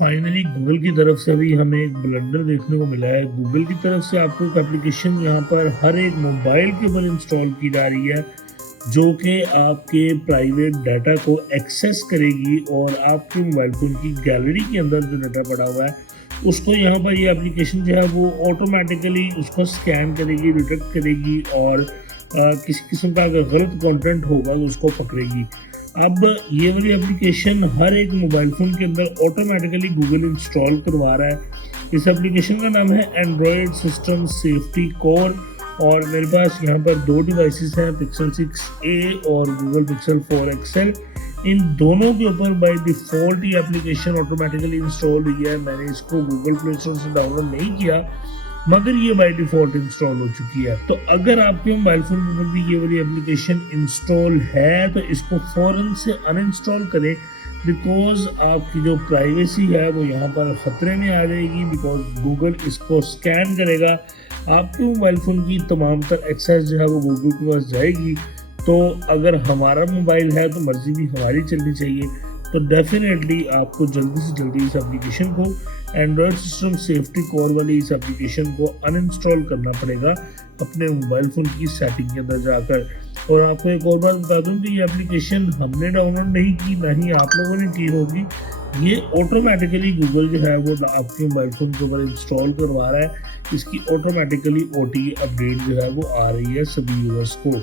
Finally Google की तरफ से भी हमें एक ब्लंडर देखने को मिला है। गूगल की तरफ से आपको एक एप्लीकेशन यहाँ पर हर एक मोबाइल के ऊपर इंस्टॉल की जा रही है, जो कि आपके प्राइवेट डाटा को एक्सेस करेगी और आपके मोबाइल फ़ोन की गैलरी के अंदर जो डाटा पड़ा हुआ है, उसको यहाँ पर ये एप्लीकेशन जो है वो ऑटोमेटिकली उसको स्कैन करेगी, डिटेक्ट करेगी और किसी किस्म का अगर गलत कंटेंट होगा तो उसको पकड़ेगी। अब ये वाली एप्लीकेशन हर एक मोबाइल फ़ोन के अंदर ऑटोमेटिकली गूगल इंस्टॉल करवा रहा है। इस एप्लीकेशन का नाम है एंड्रॉयड सिस्टम सेफ्टी कोर और मेरे पास यहाँ पर दो डिवाइसेस हैं, पिक्सल 6a और गूगल पिक्सल 4 XL। इन दोनों के ऊपर बाय डिफ़ॉल्ट ये एप्लीकेशन ऑटोमेटिकली इंस्टॉल हुई है। मैंने इसको गूगल प्ले स्टोर से डाउनलोड नहीं किया, मगर ये बाय डिफ़ॉल्ट इंस्टॉल हो चुकी है। तो अगर आपके मोबाइल फ़ोन के ऊपर भी ये वाली एप्लीकेशन इंस्टॉल है तो इसको फ़ौरन से अनइंस्टॉल करें, बिकॉज़ आपकी जो प्राइवेसी है वो यहाँ पर ख़तरे में आ जाएगी। बिकॉज़ गूगल इसको स्कैन करेगा, आपके मोबाइल फ़ोन की तमाम तर एक्सेस जो है वो गूगल के पास जाएगी। तो अगर हमारा मोबाइल है तो मर्ज़ी भी हमारी चलनी चाहिए। तो डेफ़िनेटली आपको जल्दी से जल्दी इस एप्लीकेशन को, एंड्रॉयड सिस्टम सेफ्टी कोर वाली इस एप्लीकेशन को अनइंस्टॉल करना पड़ेगा अपने मोबाइल फ़ोन की सेटिंग के अंदर जाकर। और आपको एक और बात बता दूं कि ये एप्लीकेशन हमने डाउनलोड नहीं की, ना ही आप लोगों ने की होगी। ये ऑटोमेटिकली गूगल जो है वो आपके मोबाइल फ़ोन के ऊपर इंस्टॉल करवा रहा है। इसकी ऑटोमेटिकली OTA अपडेट जो है वो आ रही है सभी यूज़र्स को।